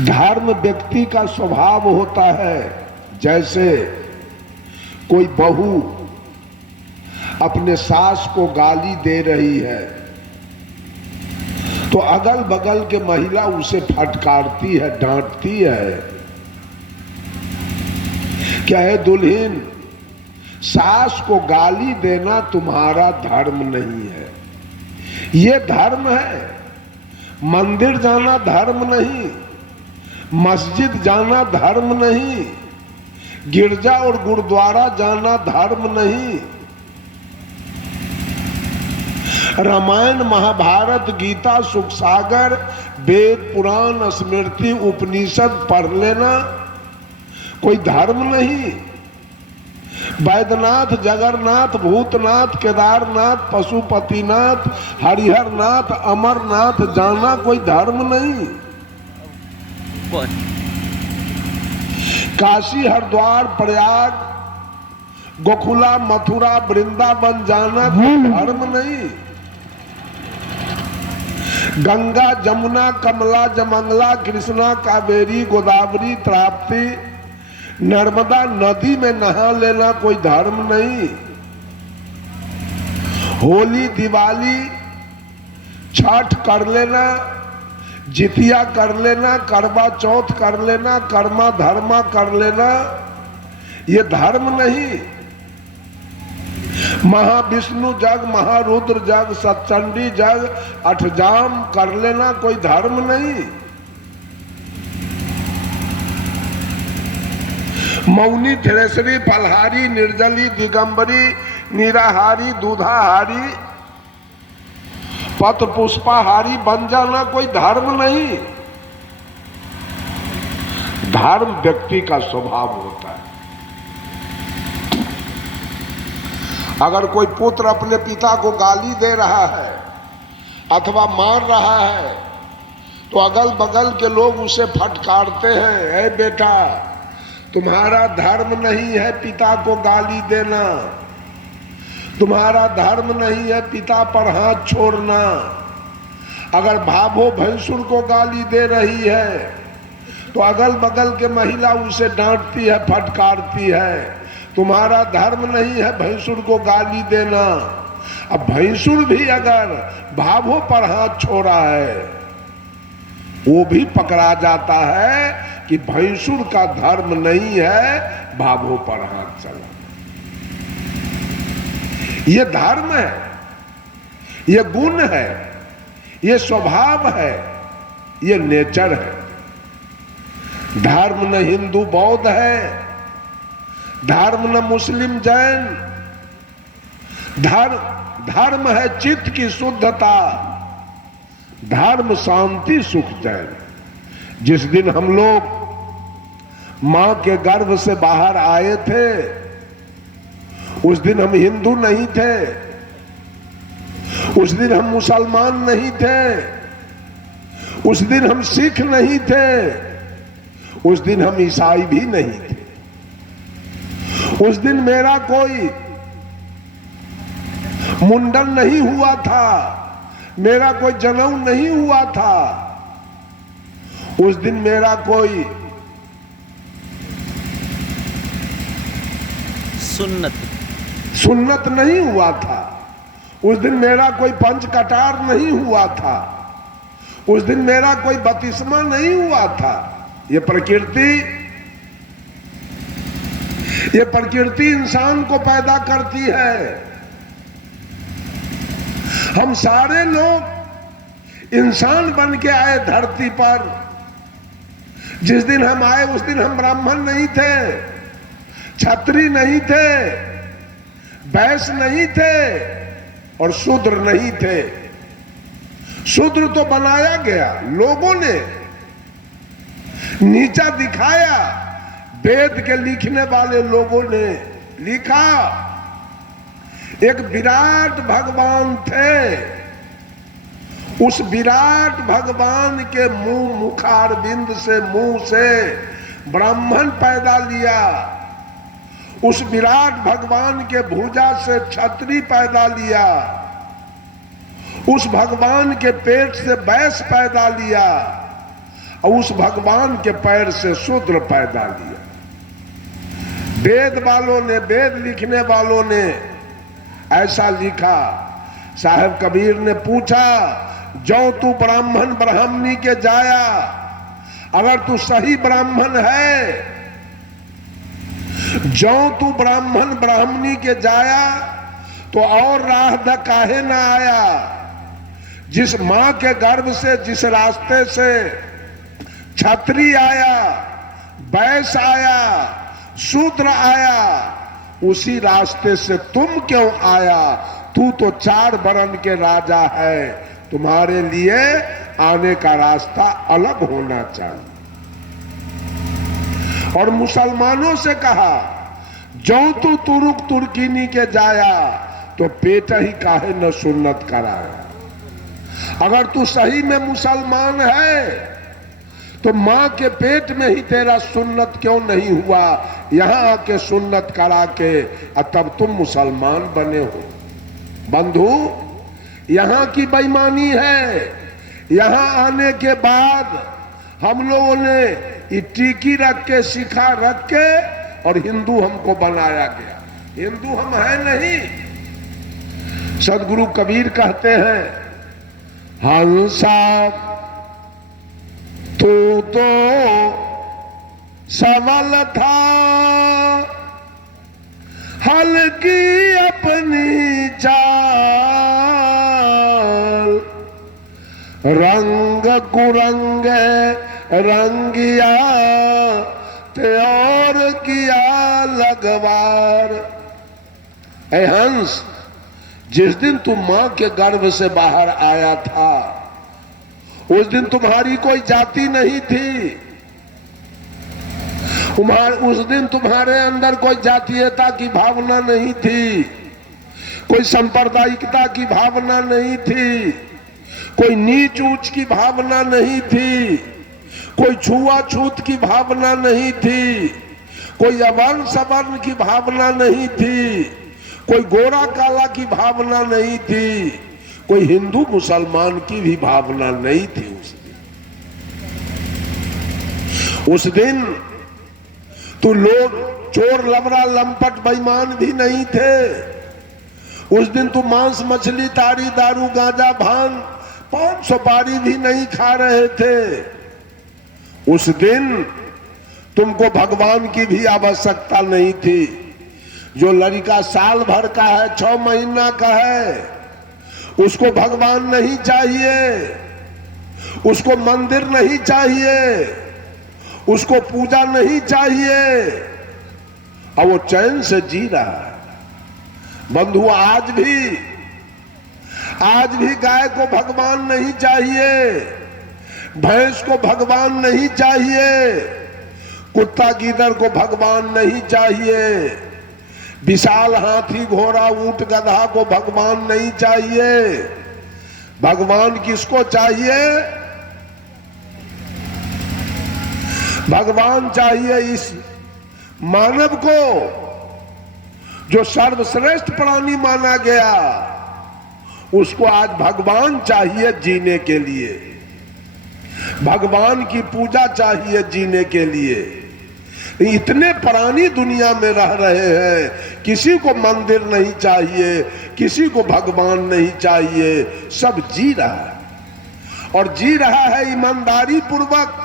धर्म व्यक्ति का स्वभाव होता है। जैसे कोई बहू अपने सास को गाली दे रही है तो अगल बगल के महिला उसे फटकारती है, डांटती है। क्या है दुल्हन, सास को गाली देना तुम्हारा धर्म नहीं है, ये धर्म है। मंदिर जाना धर्म नहीं, मस्जिद जाना धर्म नहीं, गिरजा और गुरुद्वारा जाना धर्म नहीं। रामायण, महाभारत, गीता, सुख सागर, वेद, पुराण, स्मृति, उपनिषद पढ़ लेना कोई धर्म नहीं। वैद्यनाथ, जगन्नाथ, भूतनाथ, केदारनाथ, पशुपतिनाथ, हरिहरनाथ, अमरनाथ जाना कोई धर्म नहीं। काशी, हरिद्वार, प्रयाग, गोकुला, मथुरा, वृंदावन जाना कोई धर्म नहीं। गंगा, जमुना, कमला, जमंगला, कृष्णा, कावेरी, गोदावरी, ताप्ती, नर्मदा नदी में नहा लेना कोई धर्म नहीं। होली, दिवाली, छठ कर लेना, जितिया कर लेना, करवा चौथ कर लेना, कर्मा धर्मा कर लेना, ये धर्म नहीं। महाविष्णु जग, महारुद्र जग, सतचंडी जग, अठजाम कर लेना कोई धर्म नहीं। मौनी, थ्रेसरी, फलहारी, निर्जली, दिगंबरी, निराहारी, दूधाहारी, पत्र पुष्पाहारी बन जाना कोई धर्म नहीं। धर्म व्यक्ति का स्वभाव होता है। अगर कोई पुत्र अपने पिता को गाली दे रहा है अथवा मार रहा है तो अगल बगल के लोग उसे फटकारते हैं, ऐ बेटा तुम्हारा धर्म नहीं है पिता को गाली देना, तुम्हारा धर्म नहीं है पिता पर हाथ छोड़ना। अगर भाभो भैंसुर को गाली दे रही है तो अगल बगल के महिला उसे डांटती है, फटकारती है। तुम्हारा धर्म नहीं है भैंसुर को गाली देना। अब भैंसुर भी अगर भाभो पर हाथ छोड़ा है वो भी पकड़ा जाता है कि भैंसुर का धर्म नहीं है भाभो पर हाथ चला। ये धर्म है, ये गुण है, ये स्वभाव है, ये नेचर है। धर्म न हिंदू बौद्ध है, धर्म न मुस्लिम जैन, धर्म है चित्त की शुद्धता, धर्म शांति सुख चैन। जिस दिन हम लोग मां के गर्भ से बाहर आए थे उस दिन हम हिंदू नहीं थे, उस दिन हम मुसलमान नहीं थे, उस दिन हम सिख नहीं थे, उस दिन हम ईसाई भी नहीं थे। उस दिन मेरा कोई मुंडन नहीं हुआ था, मेरा कोई जनेऊ नहीं हुआ था, उस दिन मेरा कोई सुन्नत नहीं हुआ था, उस दिन मेरा कोई पंच कटार नहीं हुआ था, उस दिन मेरा कोई बपतिस्मा नहीं हुआ था। ये प्रकृति इंसान को पैदा करती है। हम सारे लोग इंसान बन के आए धरती पर। जिस दिन हम आए उस दिन हम ब्राह्मण नहीं थे, क्षत्रिय नहीं थे, वैश्य नहीं थे और शूद्र नहीं थे। शूद्र तो बनाया गया, लोगों ने नीचा दिखाया, वेद के लिखने वाले लोगों ने लिखा। एक विराट भगवान थे, उस विराट भगवान के मुखारविंद से, मुंह से ब्राह्मण पैदा लिया। उस विराट भगवान के भुजा से क्षत्रिय पैदा लिया। उस भगवान के पेट से वैश्य पैदा लिया। और उस भगवान के पैर से शूद्र पैदा लिया। वेद वालों ने, वेद लिखने वालों ने ऐसा लिखा। साहब कबीर ने पूछा, जो तू ब्राह्मण ब्राह्मणी के जाया, अगर तू सही ब्राह्मण है, जो तू ब्राह्मण ब्राह्मणी के जाया तो और राह द काहे ना आया। जिस मां के गर्भ से, जिस रास्ते से क्षत्रिय आया, वैश्य आया, शूद्र आया, उसी रास्ते से तुम क्यों आया। तू तो 4 वर्ण के राजा है, तुम्हारे लिए आने का रास्ता अलग होना चाहिए। और मुसलमानों से कहा, जो तू तुरुक तुर्कीनी के जाया तो पेट ही काहे न सुन्नत कराया। अगर तू सही में मुसलमान है तो मां के पेट में ही तेरा सुन्नत क्यों नहीं हुआ, यहां आके सुन्नत करा के तब तुम मुसलमान बने हो। बंधु, यहां की बेईमानी है। यहां आने के बाद हम लोगों ने ये टीकी रख के, शिखा रख के, और हिंदू हमको बनाया गया। हिंदू हम है नहीं। सदगुरु कबीर कहते हैं, हंसा तू तो सबल था, हल्की अपनी चाल, रंग कुरंग रंगिया ते और किया लगवार। ऐ हंस, जिस दिन तुम मां के गर्भ से बाहर आया था, उस दिन तुम्हारी कोई जाति नहीं थी। उस दिन तुम्हारे अंदर कोई जातीयता की भावना नहीं थी, कोई सांप्रदायिकता की भावना नहीं थी, कोई नीच ऊंच की भावना नहीं थी, कोई छुआछूत की भावना नहीं थी, कोई अवर्ण सवर्ण की भावना नहीं थी, कोई गोरा काला की भावना नहीं थी, कोई हिंदू मुसलमान की भी भावना नहीं थी। उस दिन तो लोग चोर लबरा लंपट बेईमान भी नहीं थे। उस दिन तो मांस मछली ताड़ी दारू गांजा भांग 500 पारी भी नहीं खा रहे थे। उस दिन तुमको भगवान की भी आवश्यकता नहीं थी। जो लड़का साल भर का है, 6 महीना का है, उसको भगवान नहीं चाहिए, उसको मंदिर नहीं चाहिए, उसको पूजा नहीं चाहिए, और वो चैन से जी रहा है। बंधु, आज भी गाय को भगवान नहीं चाहिए, भैंस को भगवान नहीं चाहिए, कुत्ता गीदड़ को भगवान नहीं चाहिए, विशाल हाथी घोड़ा ऊंट गधा को भगवान नहीं चाहिए। भगवान किसको चाहिए? भगवान चाहिए इस मानव को, जो सर्वश्रेष्ठ प्राणी माना गया, उसको आज भगवान चाहिए जीने के लिए। भगवान की पूजा चाहिए जीने के लिए। इतने प्राणी दुनिया में रह रहे हैं, किसी को मंदिर नहीं चाहिए, किसी को भगवान नहीं चाहिए, सब जी रहा है, और जी रहा है ईमानदारी पूर्वक।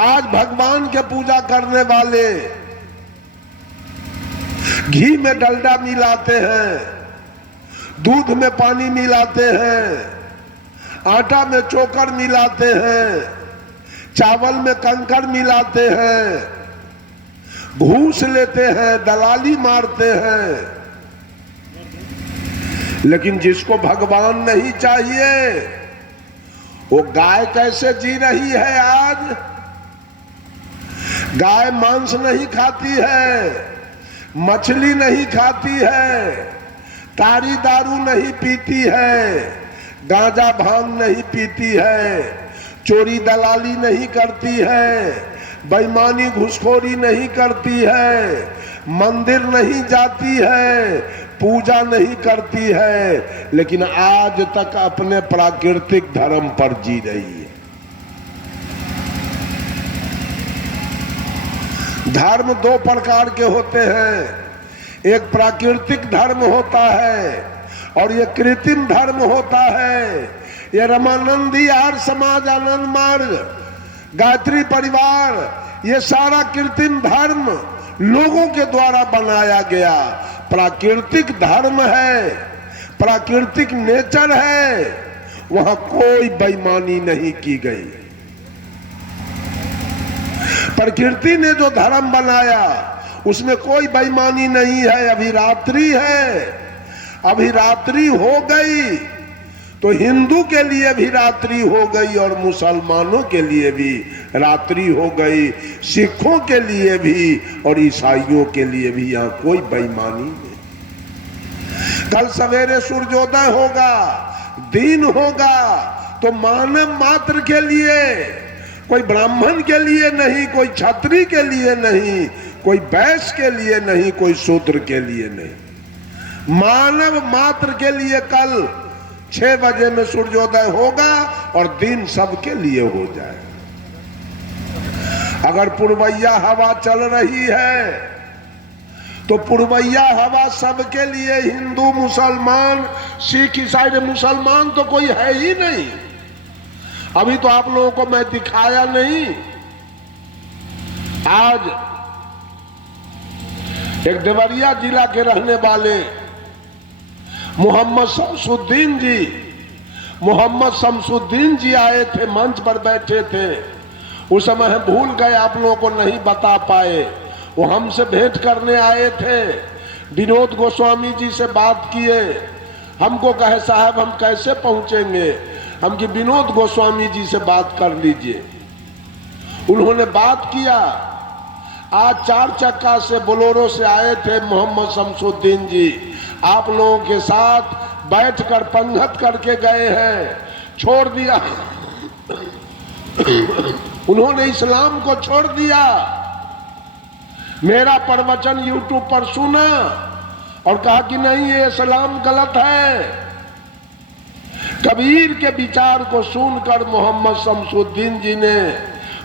आज भगवान के पूजा करने वाले घी में डलडा मिलाते हैं, दूध में पानी मिलाते हैं, आटा में चोकर मिलाते हैं, चावल में कंकड़ मिलाते हैं, घूस लेते हैं, दलाली मारते हैं। लेकिन जिसको भगवान नहीं चाहिए, वो गाय कैसे जी रही है आज? गाय मांस नहीं खाती है, मछली नहीं खाती है, ताड़ी दारू नहीं पीती है, गांजा भांग नहीं पीती है, चोरी दलाली नहीं करती है, बेईमानी घुसखोरी नहीं करती है, मंदिर नहीं जाती है, पूजा नहीं करती है, लेकिन आज तक अपने प्राकृतिक धर्म पर जी रही है। धर्म दो प्रकार के होते हैं, एक प्राकृतिक धर्म होता है और ये कृत्रिम धर्म होता है। ये रमानंदी आर्य समाज, आनंद मार्ग, गायत्री परिवार, ये सारा कृत्रिम धर्म लोगों के द्वारा बनाया गया। प्राकृतिक धर्म है, प्राकृतिक नेचर है, वहां कोई बेईमानी नहीं की गई। प्रकृति ने जो धर्म बनाया उसमें कोई बेईमानी नहीं है। अभी रात्रि है, अभी रात्रि हो गई तो हिंदू के लिए भी रात्रि हो गई और मुसलमानों के लिए भी रात्रि हो गई, सिखों के लिए भी और ईसाइयों के लिए भी। यहाँ कोई बेईमानी नहीं। कल सवेरे सूर्योदय होगा, दिन होगा, तो मानव मात्र के लिए, कोई ब्राह्मण के लिए नहीं, कोई क्षत्रिय के लिए नहीं, कोई वैश्य के लिए नहीं, कोई शूद्र के लिए नहीं, मानव मात्र के लिए कल 6 बजे में सूर्योदय होगा और दिन सबके लिए हो जाए। अगर पूर्वैया हवा चल रही है तो पूर्वैया हवा सबके लिए, हिंदू, मुसलमान, सिख, ईसाई। मुसलमान तो कोई है ही नहीं। अभी तो आप लोगों को मैं दिखाया नहीं। आज एक देवरिया जिला के रहने वाले मोहम्मद शमसुद्दीन जी आए थे, मंच पर बैठे थे। उस समय हम भूल गए, आप लोगों को नहीं बता पाए। वो हमसे भेंट करने आए थे, विनोद गोस्वामी जी से बात किए। हमको कहे साहब हम कैसे पहुंचेंगे? हम कि विनोद गोस्वामी जी से बात कर लीजिए। उन्होंने बात किया। आज 4 चक्का से, बोलोरो से आए थे मोहम्मद शमसुद्दीन जी, आप लोगों के साथ बैठकर पंगत करके गए हैं, छोड़ दिया। उन्होंने इस्लाम को छोड़ दिया। मेरा प्रवचन यूट्यूब पर सुना और कहा कि नहीं, ये इस्लाम गलत है। कबीर के विचार को सुनकर मोहम्मद शमसुद्दीन जी ने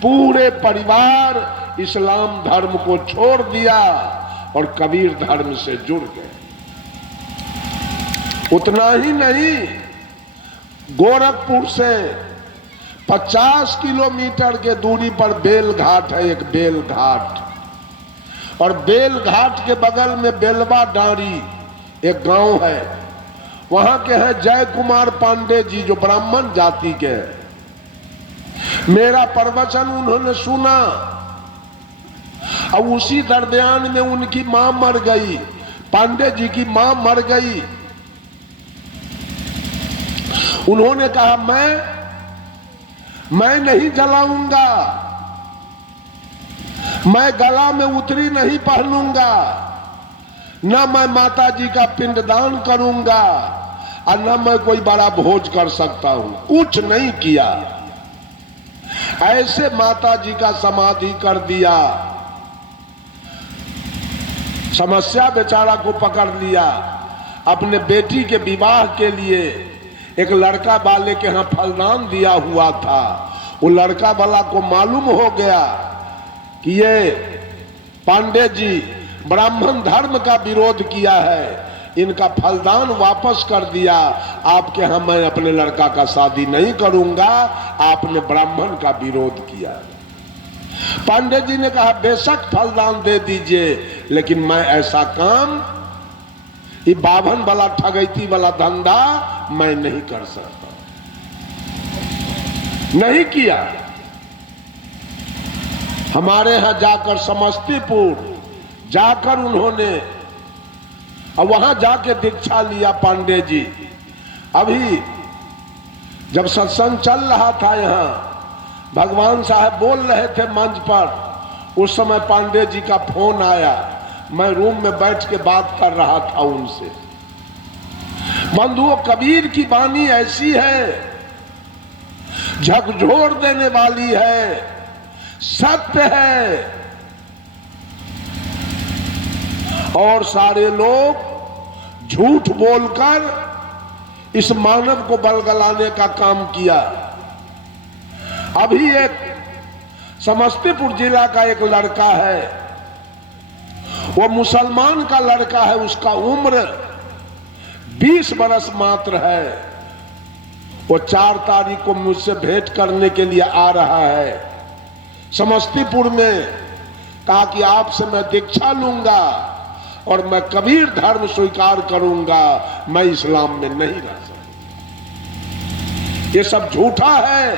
पूरे परिवार इस्लाम धर्म को छोड़ दिया और कबीर धर्म से जुड़ गए। उतना ही नहीं, गोरखपुर से 50 किलोमीटर के दूरी पर बेल घाट है, एक बेल घाट, और बेल घाट के बगल में बेलवा डांरी एक गांव है। वहां के हैं जय कुमार पांडे जी, जो ब्राह्मण जाति के हैं। मेरा प्रवचन उन्होंने सुना और उसी दरमियान में उनकी मां मर गई, पांडे जी की मां मर गई। उन्होंने कहा मैं नहीं जलाऊंगा, मैं गला में उतरी नहीं पहनूंगा, न मैं माता जी का पिंडदान करूंगा और न मैं कोई बड़ा भोज कर सकता हूं। कुछ नहीं किया, ऐसे माता जी का समाधि कर दिया। समस्या बेचारा को पकड़ लिया। अपने बेटी के विवाह के लिए एक लड़का वाले के यहाँ फलदान दिया हुआ था। वो लड़का वाला को मालूम हो गया कि ये पांडे जी ब्राह्मण धर्म का विरोध किया है, इनका फलदान वापस कर दिया। आपके यहाँ मैं अपने लड़का का शादी नहीं करूंगा, आपने ब्राह्मण का विरोध किया। पांडे जी ने कहा बेशक फलदान दे दीजिए, लेकिन मैं ऐसा काम, ये बाभन वाला ठगैती वाला धंधा मैं नहीं कर सकता। नहीं किया। हमारे यहां जाकर समस्तीपुर जाकर उन्होंने, और वहां जाके दीक्षा लिया पांडे जी। अभी जब सत्संग चल रहा था यहाँ, भगवान साहब बोल रहे थे मंच पर, उस समय पांडे जी का फोन आया। मैं रूम में बैठ के बात कर रहा था उनसे। बंधुओं, कबीर की वाणी ऐसी है, झकझोर देने वाली है, सत्य है। और सारे लोग झूठ बोलकर इस मानव को बलगलाने का काम किया। अभी एक समस्तीपुर जिला का एक लड़का है, वो मुसलमान का लड़का है, उसका उम्र 20 बरस मात्र है। वो 4 तारीख को मुझसे भेंट करने के लिए आ रहा है समस्तीपुर में। कहा कि आपसे मैं दीक्षा लूंगा और मैं कबीर धर्म स्वीकार करूंगा, मैं इस्लाम में नहीं रह सकता। ये सब झूठा है,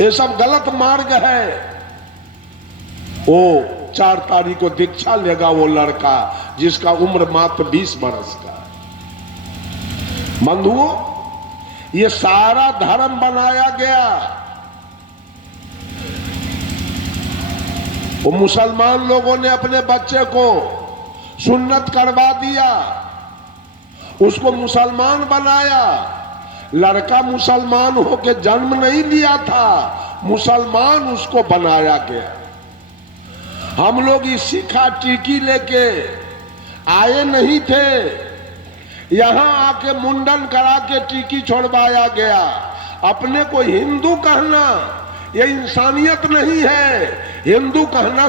ये सब गलत मार्ग है। वो 4 तारीख को दीक्षा लेगा वो लड़का जिसका उम्र मात्र 20 बरस का है। बंधुओं, ये सारा धर्म बनाया गया। वो मुसलमान लोगों ने अपने बच्चे को सुन्नत करवा दिया, उसको मुसलमान बनाया। लड़का मुसलमान होकर जन्म नहीं लिया था, मुसलमान उसको बनाया गया। हम लोग इसी का टीकी लेके आए नहीं थे, यहां आके मुंडन करा के टीकी छोड़वाया गया। अपने को हिंदू कहना ये इंसानियत नहीं है। हिंदू कहना